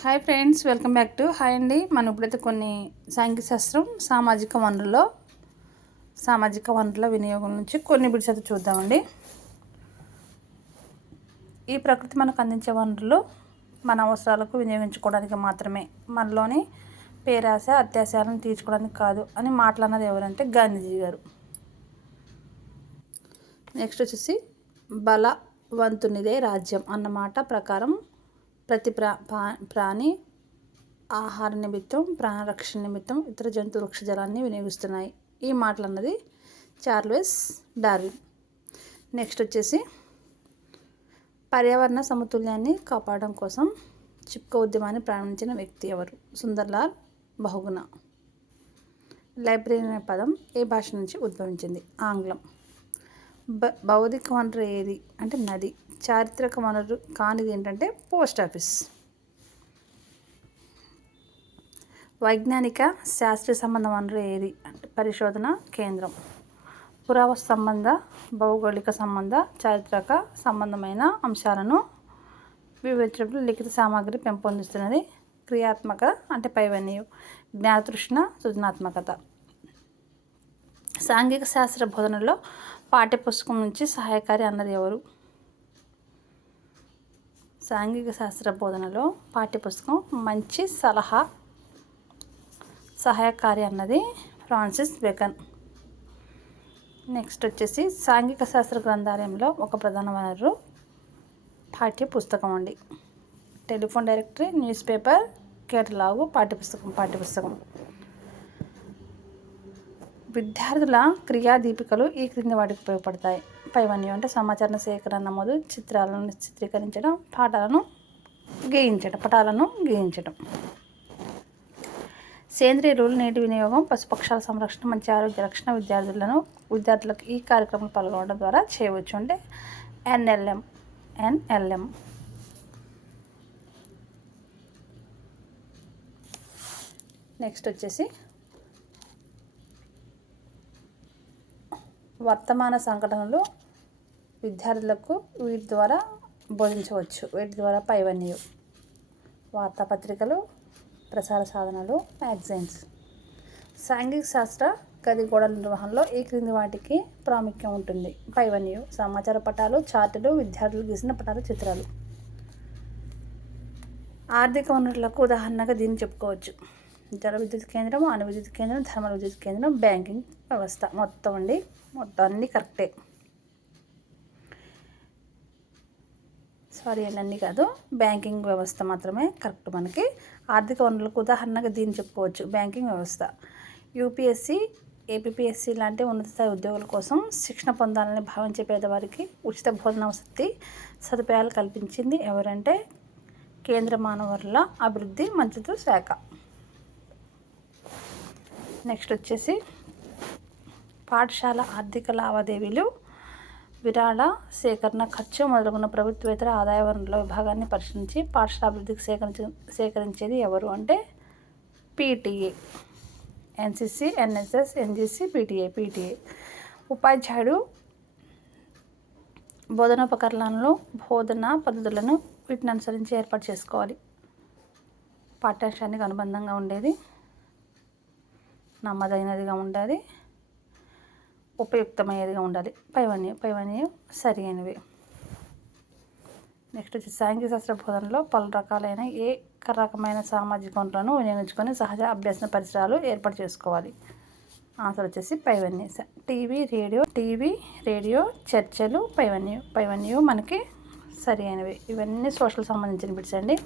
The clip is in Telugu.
Hi friends, welcome back to hi అండి. మనం ఇప్పుడైతే కొన్ని సాంఘిక శాస్త్రం సామాజిక వనరుల వినియోగం నుంచి కొన్ని బిట్స్ అయితే చూద్దామండి. ఈ ప్రకృతి మనకు అందించే వనరులు మన అవసరాలకు వినియోగించుకోవడానికి మాత్రమే, మనలోని పేరాశ అత్యాశయాలను తీర్చుకోవడానికి కాదు అని మాట్లాడినది ఎవరంటే గాంధీజీ గారు. నెక్స్ట్ వచ్చేసి బలవంతునిదే రాజ్యం అన్నమాట ప్రకారం ప్రతి ప్రాణి ఆహార నిమిత్తం, ప్రాణరక్షణ నిమిత్తం ఇతర జంతు వృక్షజలాన్ని వినియోగిస్తున్నాయి. ఈ మాటలు అన్నది చార్లెస్ డార్విన్. నెక్స్ట్ వచ్చేసి పర్యావరణ సమతుల్యాన్ని కాపాడడం కోసం చిప్కో ఉద్యమాన్ని ప్రారంభించిన వ్యక్తి ఎవరు? సుందర్లాల్ బహుగుణ. లైబ్రరీ అనే పదం ఏ భాష నుంచి ఉద్భవించింది? ఆంగ్లం. భౌతిక వనరు ఏది అంటే నది. చారిత్రక వనరు కానిది ఏంటంటే పోస్ట్ ఆఫీస్. వైజ్ఞానిక శాస్త్రీయ సంబంధ వనరు ఏది అంటే పరిశోధన కేంద్రం. పురావస్తు సంబంధ, భౌగోళిక సంబంధ, చారిత్రక సంబంధమైన అంశాలను వివరించినప్పుడు లిఖిత సామాగ్రి పెంపొందిస్తున్నది క్రియాత్మక అంటే పైవన్యు, జ్ఞానతృష్ణ, సృజనాత్మకత. సాంఘిక శాస్త్ర బోధనలో పాఠ్యపుస్తకం నుంచి సహాయకారి అన్నది ఎవరు? సాంఘిక శాస్త్ర బోధనలో పాఠ్యపుస్తకం మంచి సహాయకారి అన్నది ఫ్రాన్సిస్ బేకన్. నెక్స్ట్ వచ్చేసి సాంఘిక శాస్త్ర గ్రంథాలయంలో ఒక ప్రధాన వనరు పాఠ్యపుస్తకం అండి. Telephone directory, newspaper, catalogue, పాఠ్యపుస్తకం. విద్యార్థుల క్రియాదీపికలు ఈ క్రింది వాటికి ఉపయోగపడతాయి. పైవన్యం అంటే సమాచార సేకరణ, నమోదు, చిత్రాలను చిత్రీకరించడం, పటాలను గీయించడం. సేంద్రియ ఎరువులు, నీటి వినియోగం, పశుపక్షాల సంరక్షణ, మంచి ఆరోగ్య రక్షణ విద్యార్థులకు ఈ కార్యక్రమంలో పాల్గొనడం ద్వారా చేయవచ్చు అంటే ఎన్ఎల్ఎం. నెక్స్ట్ వచ్చేసి వర్తమాన సంఘటనలు విద్యార్థులకు వీటి ద్వారా బోధించవచ్చు. వీటి ద్వారా పైవన్యం వార్తాపత్రికలు, ప్రసార సాధనాలు, మ్యాగజైన్స్. సాంఘిక శాస్త్ర గది గోడల నిర్వహణలో ఈ క్రింది వాటికి ప్రాముఖ్యం ఉంటుంది. పైవన్యం సమాచార పటాలు, చార్టులు, విద్యార్థులు గీసిన పటాలు, చిత్రాలు. ఆర్థిక వనరులకు ఉదాహరణగా దీన్ని చెప్పుకోవచ్చు. జల విద్యుత్ కేంద్రం, అణు విద్యుత్ కేంద్రం, థర్మల్ విద్యుత్ కేంద్రం, బ్యాంకింగ్ వ్యవస్థ. మొత్తం అన్నీ కరెక్టే. అన్నీ కాదు, బ్యాంకింగ్ వ్యవస్థ మాత్రమే కరెక్ట్. మనకి ఆర్థిక వనరులకు ఉదాహరణగా దీన్ని చెప్పుకోవచ్చు. బ్యాంకింగ్ వ్యవస్థ. యూపీఎస్సీ, ఏపీఎస్సీ లాంటి ఉన్నత స్థాయి ఉద్యోగుల కోసం శిక్షణ పొందాలని భావించే పేదవారికి ఉచిత బోధన వసతి సదుపాయాలు కల్పించింది ఎవరంటే కేంద్ర మానవ వనరుల అభివృద్ధి మంత్రిత్వ శాఖ. నెక్స్ట్ వచ్చేసి పాఠశాల ఆర్థిక లావాదేవీలు, విరాళ సేకరణ, ఖర్చు మొదలగున్న ప్రభుత్వేతర ఆదాయ వనరుల విభాగాన్ని పరిశీలించి పాఠశాల అభివృద్ధికి సేకరించేది ఎవరు అంటే PTA. NCC, NSS, NGC, PTA. ఉపాధ్యాయుడు బోధనోపకరణాలను, బోధనా పద్ధతులను వీటిని అనుసరించి ఏర్పాటు చేసుకోవాలి. పాఠ్యాంశానికి అనుబంధంగా ఉండేది, నమ్మదగినదిగా ఉండాలి, ఉపయుక్తమయ్యేదిగా ఉండాలి. పైవన్యం సరి అయినవి. నెక్స్ట్ వచ్చి సాంఘిక శాస్త్ర బోధనలో పలు రకాలైన రకమైన సామాజిక వనరులను వినియోగించుకొని సహజ అభ్యసన పరిసరాలు ఏర్పాటు చేసుకోవాలి. ఆన్సర్ వచ్చేసి పైవన్యం. టీవీ రేడియో చర్చలు పైవన్యం మనకి సరి అయినవి. ఇవన్నీ సోషల్ సంబంధించిన బిట్స్ అండి.